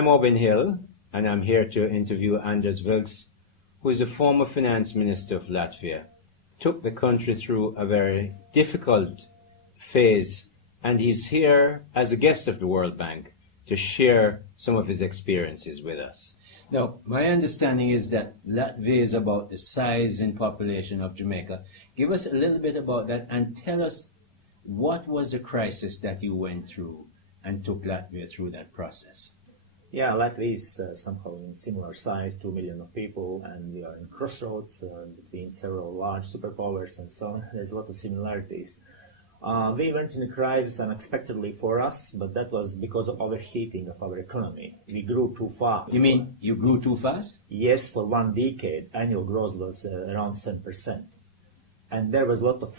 I'm Owen Hill, and I'm here to interview Anders Vilks, who is the former finance minister of Latvia. Took the country through a very difficult phase, and he's here as a guest of the World Bank to share some of his experiences with us. Now, my understanding is that Latvia is about the size and population of Jamaica. Give us a little bit about that and tell us what was the crisis that you went through and took Latvia through that process. Yeah, Latvia is somehow in similar size, 2 million of people, and we are in crossroads between several large superpowers and so on. There's a lot of similarities. We went in a crisis unexpectedly for us, but that was because of overheating of our economy. We grew too fast. You mean you grew too fast? Yes, for 1 decade, annual growth was around 7%. And there was a lot of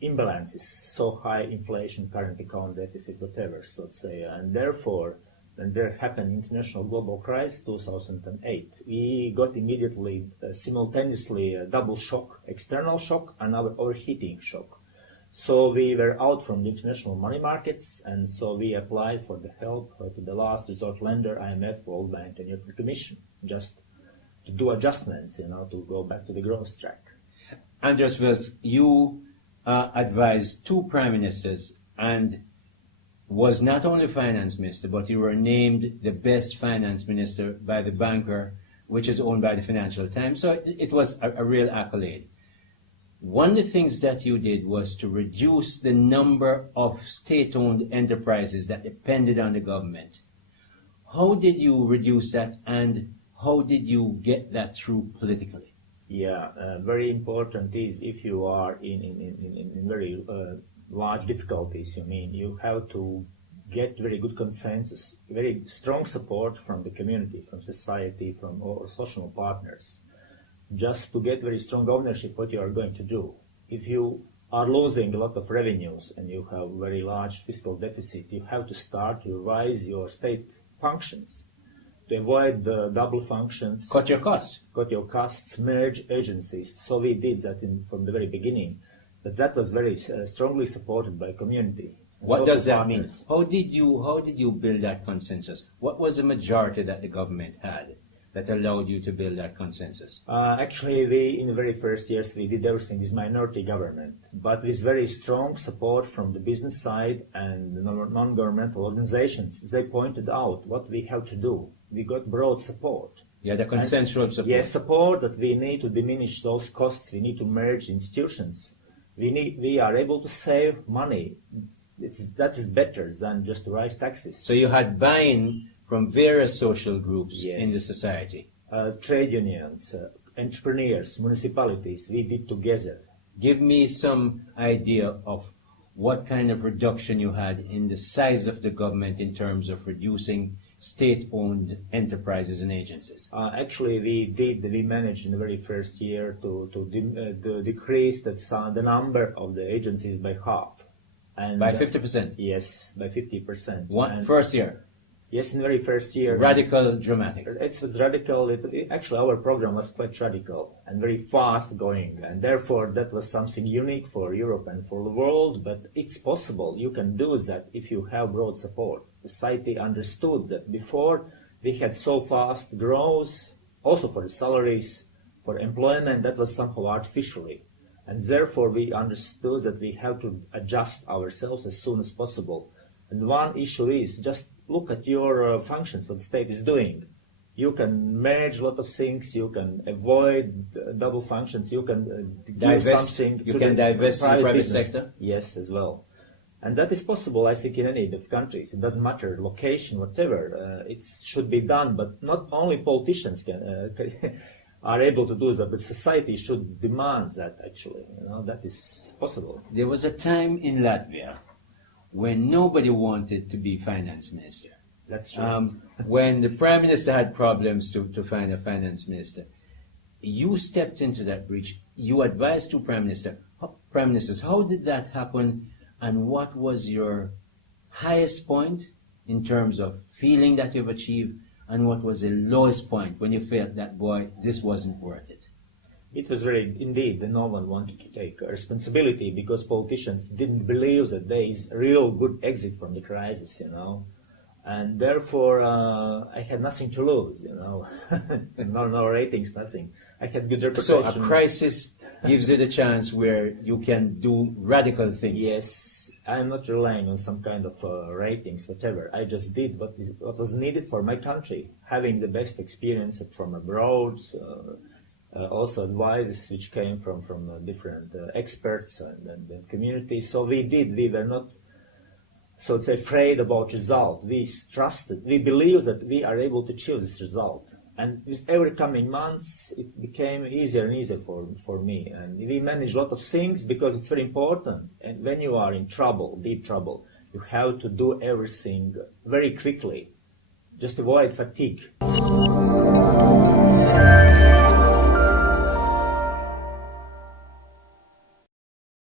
imbalances, so high inflation, current account deficit, whatever, so to say, and therefore, when there happened international global crisis 2008, we got immediately, simultaneously, a double shock, external shock and our overheating shock. So we were out from the international money markets, and so we applied for the help to the last resort lender, IMF, World Bank, and European Commission, just to do adjustments, to go back to the growth track. Anders Vilks, you advised 2 prime ministers and was not only finance minister, but you were named the best finance minister by the Banker, which is owned by the Financial Times. So it was a real accolade. One of the things that you did was to reduce the number of state-owned enterprises that depended on the government. How did you reduce that, and how did you get that through politically? Yeah, very important is if you are in very large difficulties, you have to get very good consensus, very strong support from the community, from society, from our social partners, just to get very strong ownership what you are going to do. If you are losing a lot of revenues and you have very large fiscal deficit, you have to start to revise your state functions to avoid the double functions. Cut your costs, merge agencies. So we did that from the very beginning. But that was very strongly supported by community. What does that mean? How did you build that consensus? What was the majority that the government had that allowed you to build that consensus? Actually, we, in the very first years, we did everything with minority government, but with very strong support from the business side and the non-governmental organizations. They pointed out what we have to do. We got broad support. Yeah, the consensual support. Yes, support that we need to diminish those costs. We need to merge institutions. We are able to save money. That is better than just to raise taxes. So you had buy-in from various social groups Yes. in the society. Trade unions, entrepreneurs, municipalities, we did together. Give me some idea of what kind of reduction you had in the size of the government in terms of reducing state-owned enterprises and agencies. Actually, we managed in the very first year to decrease the number of the agencies by half. And by 50%? Yes, by 50%. First year? Yes, in the very first year. Radical, dramatic. It was radical. Actually, our program was quite radical and very fast going, and therefore that was something unique for Europe and for the world, but it's possible. You can do that if you have broad support. Society understood that before we had so fast growth, also for the salaries, for employment, that was somehow artificially. And therefore we understood that we have to adjust ourselves as soon as possible. And one issue is just look at your functions, what the state is doing. You can merge a lot of things, you can avoid double functions, you can give something. You can divest in the private business. sector? Yes, as well. And that is possible, I think, in any of the countries. It doesn't matter, location, whatever. It should be done, but not only politicians are able to do that, but society should demand that, actually. That is possible. There was a time in Latvia when nobody wanted to be finance minister. That's true. When the prime minister had problems to find a finance minister, you stepped into that breach. You advised 2 prime ministers. How did that happen, and what was your highest point in terms of feeling that you've achieved, and what was the lowest point when you felt that, boy, this wasn't worth it? It was indeed, no one wanted to take responsibility because politicians didn't believe that there is a real good exit from the crisis, And therefore, I had nothing to lose, you know. No ratings, nothing. I had good reputation. So a crisis gives you the chance where you can do radical things. Yes, I'm not relying on some kind of ratings, whatever. I just did what was needed for my country, having the best experience from abroad, also advices which came from different experts and the community. So we were not, so to say, afraid about result. We trusted, we believed that we are able to achieve this result. And with every coming months, it became easier and easier for me. And we managed a lot of things because it's very important. And when you are in trouble, deep trouble, you have to do everything very quickly. Just avoid fatigue.